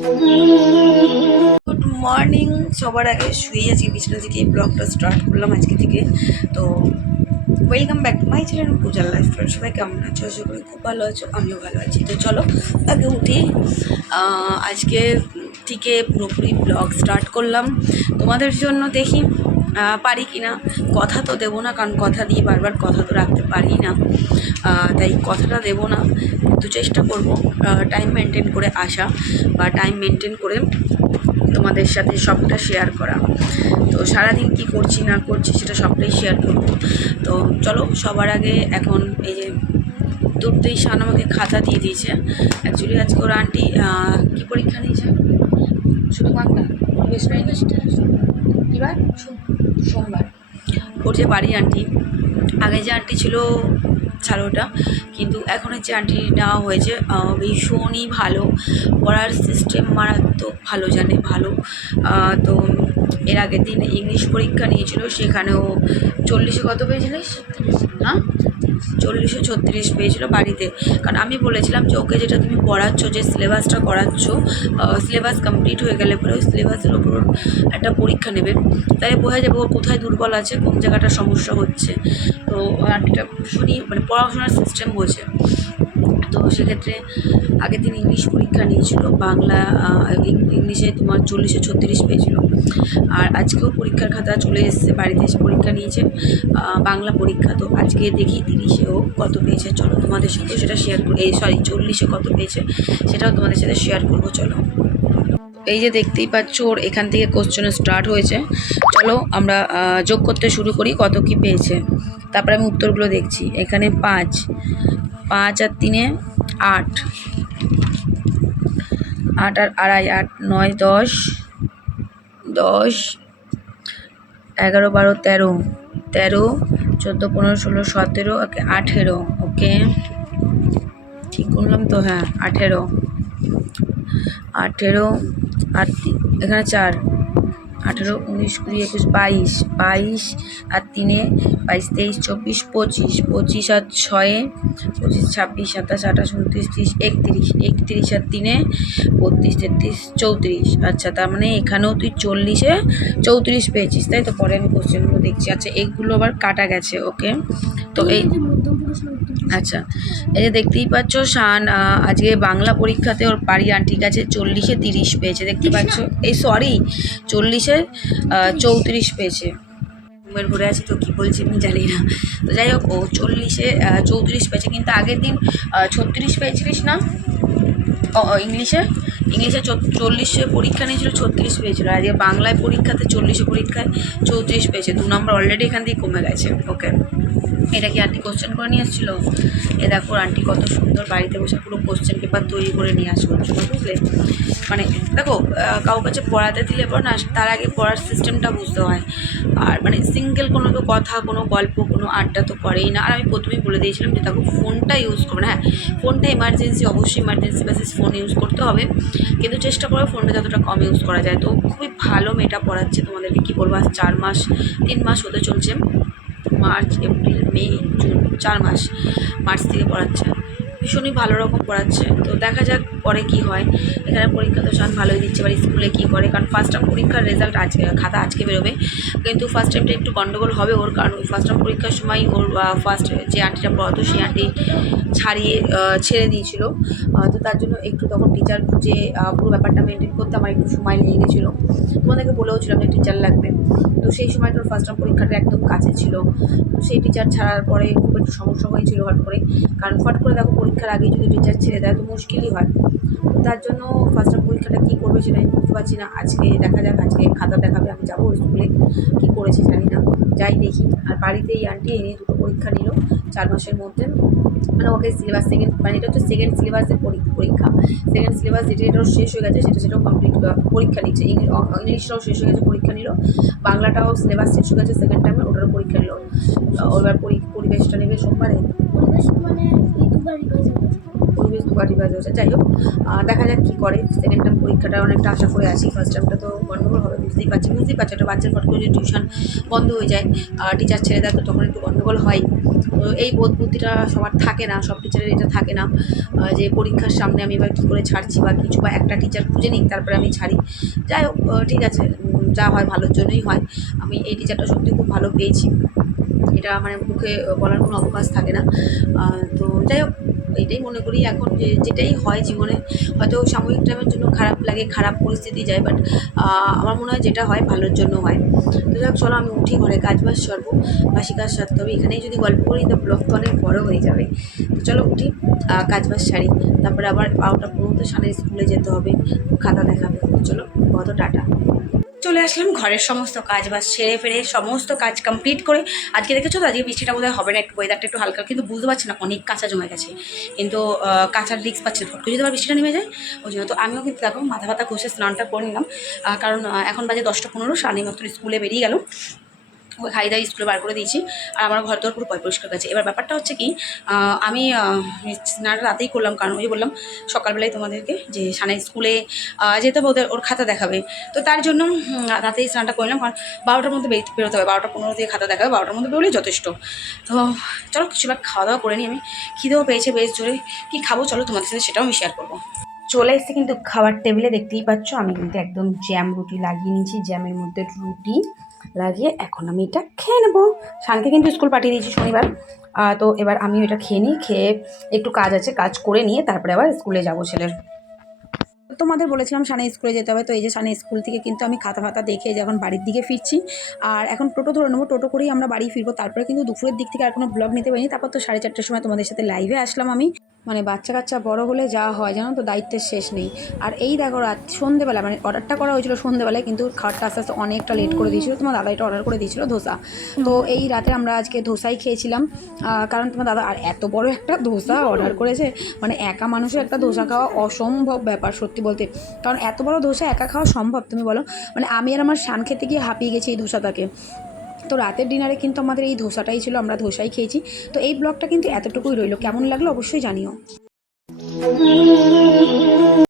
Good morning সবার আগে শুয়ে আজকে বিছানা থেকে এই ব্লগটা স্টার্ট করলাম আজকে থেকে। তো welcome back to my channel পূজার লাইফ ফ্রেন্ড সবাই কেমন আছো? আশা করি খুব ভালো আছো, আমিও ভালো আছি। তো চলো, আগে উঠি। আজকে থেকে পুরোপুরি ব্লগ স্টার্ট করলাম। তোমাদের জন্য দেখি পারি কি না? কথা তো দেবো না, কারণ কথা দিয়ে বারবার কথা তো রাখতে পারি না। তাই কথাটা দেবো না। কিন্তু চেষ্টা করব টাইম মেনটেন করে আসা বা টাইম মেনটেন করে তোমাদের সাথে সবটা শেয়ার করা। তো সারাদিন কি করছি, না করছি সেটা সবটাই শেয়ার করব। তো চলো, সবার আগে এখন এই যে দুটোই শান আমাকে খাতা দিয়ে দিয়েছে। অ্যাকচুয়ালি আজকে ওর আন্টি কি পরীক্ষা নিয়েছে? শুধু বাংলা? কিবার সোমবার। ওর বাড়ি আন্টি আগে যে আন্টি ছিল ছাড়োটা, কিন্তু এখনের যে আন্টি নেওয়া হয়েছে। ভীষণই ভালো। পড়ার সিস্টেম মারাত্মক ভালো জানে, ভালো। তো এর আগের দিন ইংলিশ পরীক্ষা নিয়েছিল, সেখানেও চল্লিশে কত পেয়েছিলিস? হ্যাঁ? চল্লিশে ছত্রিশ পেয়েছিল বাড়িতে। কারণ আমি বলেছিলাম যে ওকে যেটা তুমি পড়াচ্ছ, যে সিলেবাসটা করাচ্ছ সিলেবাস কমপ্লিট হয়ে গেলে পরে ওই সিলেবাসের ওপর একটা পরীক্ষা নেবে। তাই বোঝা যাবে ওর কোথায় দুর্বল আছে, কোন জায়গাটা সমস্যা হচ্ছে। তো আন্টিটা শুনি মানে পড়াশোনার সিস্টেম বোঝে। তো সেক্ষেত্রে আগের দিন ইংলিশ পরীক্ষা নিয়েছিল, বাংলা ইংলিশে তোমার চল্লিশে ছত্রিশ পেয়েছিল। আর আজকেও পরীক্ষার খাতা চলে এসেছে, বাড়িতে এসে পরীক্ষা নিয়েছে বাংলা পরীক্ষা। তো আজকে দেখি তিরিশেও কত পেয়েছে, চলো তোমাদের সাথেও সেটা শেয়ার করি, এই সরি চল্লিশে কত পেয়েছে, সেটাও তোমাদের সাথে শেয়ার করব, চলো। এই যে দেখতেই পাচ্ছ, ওর এখান থেকে কোশ্চেন স্টার্ট হয়েছে। চলো আমরা যোগ করতে শুরু করি কত কি পেয়েছে। তারপরে আমি উত্তরগুলো দেখছি, এখানে পাঁচ পাঁচ আর তিনে আট। আট আর আড়াই, আট, নয়, দশ দশ, এগারো, বারো, তেরো তেরো, চোদ্দ, পনেরো, ষোলো, সতেরো ওকে আঠেরো, ওকে? ঠিক করলাম তো হ্যাঁ আঠেরো। আঠেরো আর এখানে চার। আঠেরো, উনিশ, কুড়ি, একুশ, বাইশ। বাইশ আর তিনে, বাইশ, তেইশ, চব্বিশ, পঁচিশ। পঁচিশ আর ছয়ে, পঁচিশ, ছাব্বিশ, সাতাশ, আঠাশ, উনত্রিশ, ত্রিশ, একত্রিশ। একত্রিশ আর তিনে, বত্রিশ, তেত্রিশ, চৌত্রিশ। আচ্ছা তার মানে এখানেও তুই চল্লিশে চৌত্রিশ পেয়েছিস, তাই তো? পরে আমি কোশ্চেনগুলো দেখছি। আচ্ছা এইগুলো আবার কাটা গেছে ওকে তো এই আচ্ছা এই যে দেখতেই পাচ্ছ শান আজকে বাংলা পরীক্ষাতে ওর বাড়ি আন্টির কাছে চল্লিশে তিরিশ পেয়েছে দেখতে পাচ্ছ? এই সরি চল্লিশে চৌত্রিশ পেয়েছে। ঘুমের ঘুরে আছি তো কী বলছি আমি জানি না। তো যাই হোক ও চল্লিশে চৌত্রিশ পেয়েছে কিন্তু আগের দিন ছত্রিশ পেয়েছিলিস না? ইংলিশে? ইংলিশে চল্লিশে পরীক্ষা নিয়েছিল ছত্রিশ পেয়েছিল। আর আজকে বাংলায় পরীক্ষাতে চল্লিশে পরীক্ষায় চৌত্রিশ পেয়েছে দু নম্বর অলরেডি এখান থেকে কমে গেছে ওকে এটা কি আন্টি কোশ্চেন করে নিয়ে এসেছিল। এ দেখো আন্টি কত সুন্দর বাড়িতে বসে পুরো কোশ্চেন পেপার তৈরি করে নিয়ে আসব বুঝলে? মানে দেখো কারোর কাছে পড়াতে দিলে পর না, তার আগে পড়ার সিস্টেমটা বুঝতে হয়। আর মানে সিঙ্গেল কোনো তো কথা, কোনো গল্প, কোনো আড্ডা তো করেই না। আর আমি প্রথমেই বলে দিয়েছিলাম যে, দেখো ফোনটা ইউজ করবে হ্যাঁ ফোনটা এমার্জেন্সি অবশ্যই ইমার্জেন্সি বেসিস ফোন ইউজ করতে হবে। কিন্তু চেষ্টা করো ফোনটা যতটা কম ইউজ করা যায়। তো খুবই ভালো মেয়েটা পড়াচ্ছে তোমাদেরকে, কী বলব, আজ চার মাস, তিন মাস হতে চলছে। মার্চ, এপ্রিল, মে, জুন, চার মাস মার্চ থেকে পড়াচ্ছে। ভীষণই ভালো রকম পড়াচ্ছে। তো দেখা যাক পরে কি হয়। এখানে পরীক্ষা তো শান ভালোই দিচ্ছে, এবার স্কুলে কী করে? কারণ ফার্স্ট টার্ম পরীক্ষার রেজাল্ট আজকে, খাতা আজকে বেরোবে। কিন্তু ফার্স্ট টাইমটা একটু গন্ডগোল হবে ওর, কারণ ওই ফার্স্ট টার্ম পরীক্ষার সময় ওর ফার্স্ট যে আন্টিটা পড়াতো, সেই আন্টি ছাড়িয়ে ছেড়ে দিয়েছিল। তো তার জন্য একটু তখন টিচার খুঁজে পুরো ব্যাপারটা মেনটেন করতে আমার একটু সময় লেগে গেছিল। তোমাদেরকে বলেও ছিলাম যে টিচার লাগবে। তো সেই সময় তোর ফার্স্ট টার্ম পরীক্ষাটা একদম কাছে ছিল। সেই টিচার ছাড়ার পরে খুব একটু সমস্যা হয়েছিল হট করে। কারণ ফট করে দেখো পরীক্ষার আগে যদি টিচার ছেড়ে দেয় তো মুশকিলই হয়। তার জন্য ফার্স্ট টার্ম পরীক্ষাটা কী করবে সেটা আমি বুঝতে পারছি না। আজকে দেখা যাক, আজকে খাতা দেখাবে, আমি যাব স্কুলে। কী করেছে জানি না। যাই দেখি। আর বাড়িতে এই আন্টি এনে দুটো পরীক্ষা নিল, চার মাসের মধ্যে। মানে ওকে সিলেবাস সেকেন্ড মানে এটা হচ্ছে সেকেন্ড সিলেবাসের পরীক্ষা। সেকেন্ড সিলেবাস যেটা, এটাও শেষ হয়ে গেছে, সেটা সেটাও কমপ্লিট পরীক্ষা নিচ্ছে। ইংলি- ইংলিশটাও শেষ হয়ে গেছে, পরীক্ষা নিল। বাংলাটাও সিলেবাস শেষ হয়ে গেছে সেকেন্ড টাইমে ওটারও পরীক্ষা নিল। ও এবার পরিবেশটা নেবে সোমবারে। পরিবেশ মানে দুবারই হয়ে যাবে ওই বেশ দুবারই বাজে হচ্ছে যাই হোক দেখা যাক কী করে। সেকেন্ড টার্ম পরীক্ষাটা অনেকটা আশা করে আছি। ফার্স্ট টার্মটা তো গণ্ডগোল হবে, বুঝতেই পারছি। বুঝতেই পারছি, একটা বাচ্চার ফট করে টিউশন বন্ধ হয়ে যায় আর টিচার ছেড়ে দেয়, তো তখন একটু গণ্ডগোল হয়। তো এই বোধ বুদ্ধিটা সবার থাকে না, সব টিচারের এটা থাকে না। যে পরীক্ষার সামনে আমি এবার কী করে ছাড়ছি বা কিছু বা একটা টিচার খুঁজে নিই তারপরে আমি ছাড়ি। যাই হোক ঠিক আছে যা হয় ভালোর জন্যই হয়। আমি এই টিচারটা সত্যি খুব ভালো পেয়েছি। এটা মানে মুখে বলার কোনো অবকাশ থাকে না। তো যাই হোক এটাই মনে করি এখন যে যেটাই হয় জীবনে, হয়তো সাময়িক টাইমের জন্য খারাপ লাগে, খারাপ পরিস্থিতি যায় বাট আমার মনে হয় যেটা হয় ভালোর জন্য হয়। তো যাক, চলো আমি উঠি, ঘরে কাজ বাজ সরবো, বাসি কাজ সারতে হবে। এখানেই যদি গল্প করি, তো ব্লগ তো অনেক বড় হয়ে যাবে। তো চলো উঠি কাজ বাজ সারি। তারপরে আবার বারোটা পনেরোতে সামনে স্কুলে যেতে হবে, খাতা দেখাবে। চলো কত টাটা। চলে আসলাম, ঘরের সমস্ত কাজ বাস সেরে ফেরে সমস্ত কাজ কমপ্লিট করে। আজকে দেখেছ তো? আজকে বৃষ্টিটা বোধহয় হবে না একটু ওয়েদারটা একটু হালকা, কিন্তু বুঝতে পারছি না, অনেক কাঁচা জমে গেছে। কিন্তু কাঁচার রিক্স পাচ্ছে। ফট করে যদি আবার বৃষ্টিটা নেমে যায়, ওই জন্য তো আমিও কিন্তু দেখো, মাথা ব্যথা ঘষে স্নানটা করে নিলাম। কারণ এখন বাজে দশটা পনেরো মাত্র স্কুলে বেরিয়ে গেল। খাই দাই স্কুলে বার করে দিয়েছি। আর আমার ঘর দর পুরো পয় পরিষ্কার গেছে। এবার ব্যাপারটা হচ্ছে কি আমি স্নানটা রাতেই করলাম। কারণ ওই বললাম, সকালবেলায় তোমাদেরকে যে সানে স্কুলে যেতে হবে, ওদের, ওর খাতা দেখাবে। তো তার জন্য রাতেই স্নানটা করলাম কারণ বারোটার মধ্যে বেরোতে হবে। বারোটা পনেরো দিয়ে খাতা দেখাবে। বারোটার মধ্যে বেরোলেই যথেষ্ট। তো চলো কিছু ভাগ খাওয়া দাওয়া করে নিই আমি। খিদেও পেয়েছে বেশ জোরে। কী খাব চলো তোমাদের সাথে সেটাও আমি শেয়ার করব। চলে এসেছে কিন্তু খাবার টেবিলে দেখতেই পাচ্ছ। আমি কিন্তু একদম জ্যাম রুটি লাগিয়ে নিয়েছি। জ্যামের মধ্যে রুটি লাগিয়ে এখন আমি এটা খেয়ে নেব। শানকে কিন্তু স্কুল পাঠিয়ে দিয়েছি শনিবার। তো এবার আমি এটা খেয়ে নিই, খেয়ে একটু কাজ আছে, কাজ করে নিয়ে তারপরে আবার স্কুলে যাব ছেলের। তোমাদের বলেছিলাম সানে স্কুলে যেতে হবে, তো এই যে সানে স্কুল থেকে কিন্তু আমি খাতা ফাতা দেখে যখন বাড়ির দিকে ফিরছি। আর এখন টোটো ধরে নেব, টোটো করেই আমরা বাড়ি ফিরবো। তারপরে কিন্তু দুপুরের দিক থেকে আর কোনো ব্লগ নিতে পারিনি। তারপর তো সাড়ে চারটের সময় তোমাদের সাথে লাইভে আসলাম আমি। মানে বাচ্চা কাচ্চা বড় হলে যা হয় জানো তো দায়িত্বের শেষ নেই। আর এই দেখো রাত সন্ধেবেলা মানে অর্ডারটা করা হয়েছিল সন্ধেবেলায় কিন্তু খাবারটা আস্তে আস্তে অনেকটা লেট করে দিয়েছিল। তোমার দাদা এটা অর্ডার করে দিয়েছিল ধোসা। তো এই রাতে আমরা আজকে ধোসাই খেয়েছিলাম। কারণ তোমার দাদা আর এত বড় একটা ধোসা অর্ডার করেছে। মানে একা মানুষের একটা ধোসা খাওয়া অসম্ভব ব্যাপার সত্যি বলতে। কারণ এত বড় ধোসা একা খাওয়া সম্ভব তুমি বলো। মানে আমি আর আমার শান খেতে গিয়ে হাঁপিয়ে গেছি এই ধোসাটাকে। তো রাতের ডিনারে কিন্তু আমাদের এই ধোসাটাই ছিল, আমরা ধোসাই খেয়েছি। তো এই ব্লগটা কিন্তু এতটুকুই রইল। কেমন লাগল অবশ্যই জানিও।